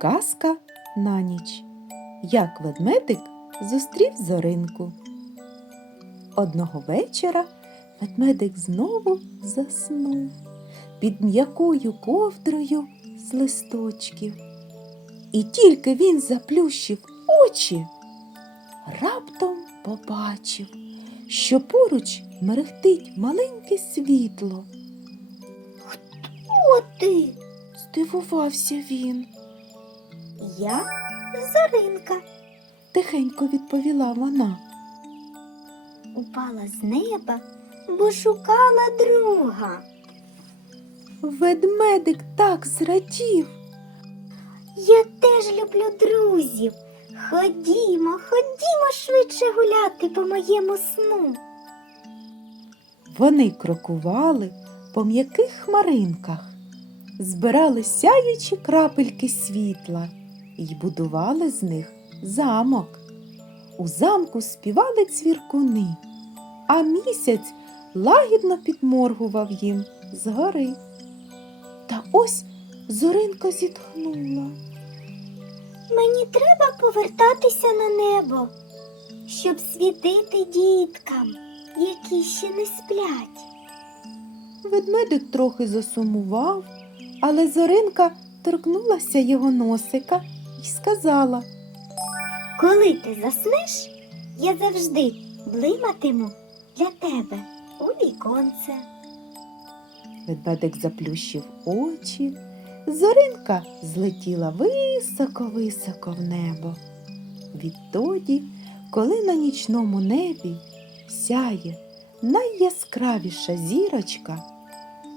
Казка на ніч. Як ведмедик зустрів зоринку. Одного вечора ведмедик знову заснув під м'якою ковдрою з листочків. І тільки він заплющив очі, раптом побачив, що поруч мерехтить маленьке світло. Хто ти? Здивувався він. Я Зоринка. Тихенько відповіла вона. Упала з неба, бо шукала друга. Ведмедик так зрадів. Я теж люблю друзів. Ходімо, ходімо швидше гуляти по моєму сну. Вони крокували по м'яких хмаринках, збирали сяючі крапельки світла і будували з них замок. У замку співали цвіркуни, а місяць лагідно підморгував їм згори. Та ось зоринка зітхнула. Мені треба повертатися на небо, щоб світити діткам, які ще не сплять. Ведмедик трохи засумував, але зоринка торкнулася його носика і сказала. Коли ти заснеш, я завжди блиматиму для тебе у віконце. Ведмедик заплющив очі. Зоринка злетіла високо-високо в небо. Відтоді, коли на нічному небі сяє найяскравіша зірочка,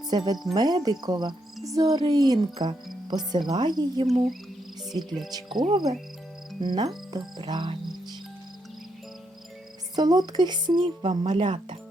це ведмедикова зоринка посилає йому світлячкове на добраніч. Солодких снів вам, малята!